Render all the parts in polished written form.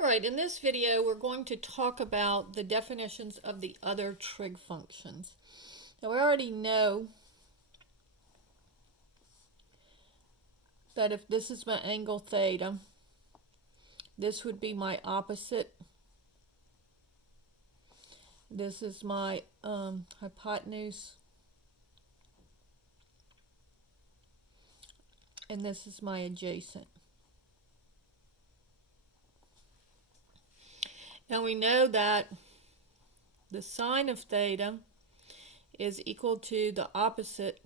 Alright, in this video we're going to talk about the definitions of the other trig functions. Now we already know that if this is my angle theta, this would be my opposite. This is my hypotenuse. And this is my adjacent. Now we know that the sine of theta is equal to the opposite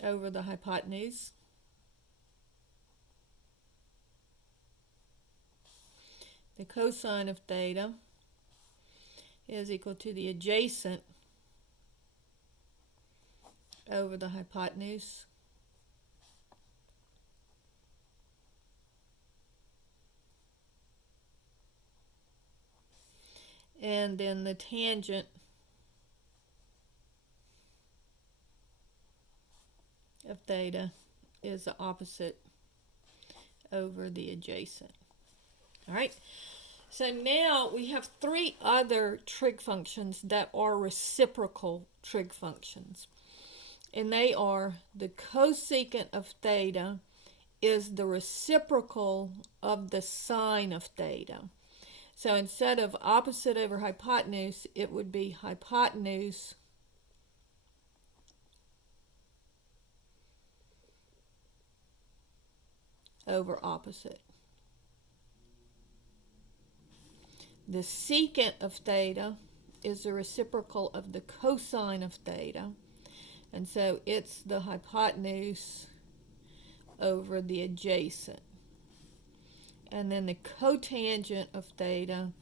over the hypotenuse. The cosine of theta is equal to the adjacent over the hypotenuse. And then the tangent of theta is the opposite over the adjacent. All right, so now we have three other trig functions that are reciprocal trig functions. And they are the cosecant of theta is the reciprocal of the sine of theta. So instead of opposite over hypotenuse, it would be hypotenuse over opposite. The secant of theta is the reciprocal of the cosine of theta. And so it's the hypotenuse over the adjacent. And then the cotangent of theta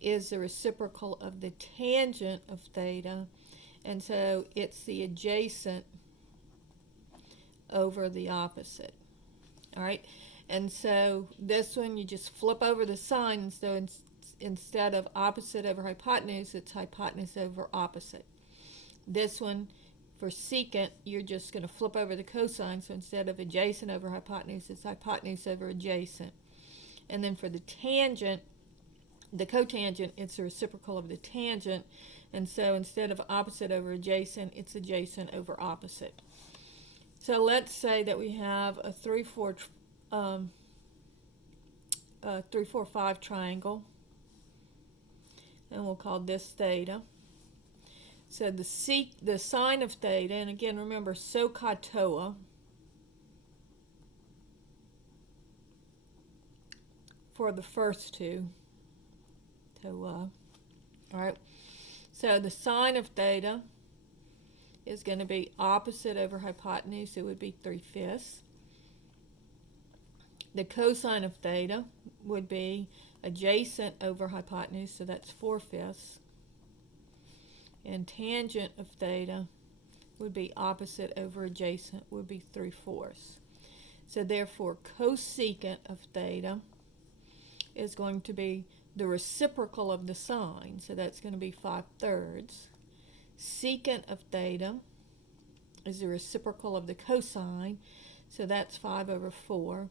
is the reciprocal of the tangent of theta. And so it's the adjacent over the opposite. All right. And so this one, you just flip over the sign. So instead of opposite over hypotenuse, it's hypotenuse over opposite. This one, for secant, you're just going to flip over the cosine. So instead of adjacent over hypotenuse, it's hypotenuse over adjacent. And then for the tangent, the cotangent, it's the reciprocal of the tangent. And so instead of opposite over adjacent, it's adjacent over opposite. So let's say that we have a 3-4-5 triangle. And we'll call this theta. So the sine of theta, and again remember SOHCAHTOA, for the first two. All right. So the sine of theta is going to be opposite over hypotenuse. It would be 3/5. The cosine of theta would be adjacent over hypotenuse, so that's 4/5. And tangent of theta would be opposite over adjacent, would be 3/4. So therefore, cosecant of theta is going to be the reciprocal of the sine, so that's going to be 5/3. Secant of theta is the reciprocal of the cosine, so that's 5/4.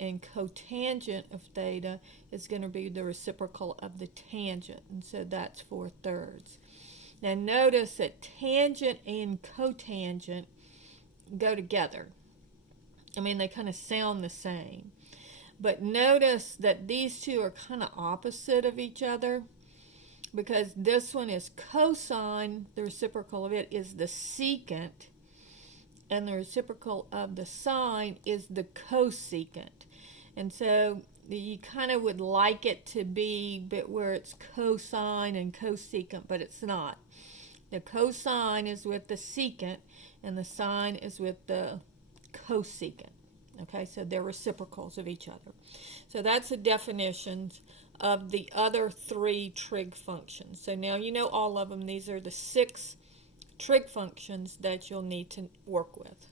And cotangent of theta is going to be the reciprocal of the tangent, and so that's 4/3. Now notice that tangent and cotangent go together. I mean, they kind of sound the same. But notice that these two are kind of opposite of each other, because this one is cosine, the reciprocal of it is the secant, and the reciprocal of the sine is the cosecant. And so you kind of would like it to be but where it's cosine and cosecant, but it's not. The cosine is with the secant, and the sine is with the cosecant. Okay, so they're reciprocals of each other. So that's the definitions of the other three trig functions. So now you know all of them. These are the 6 trig functions that you'll need to work with.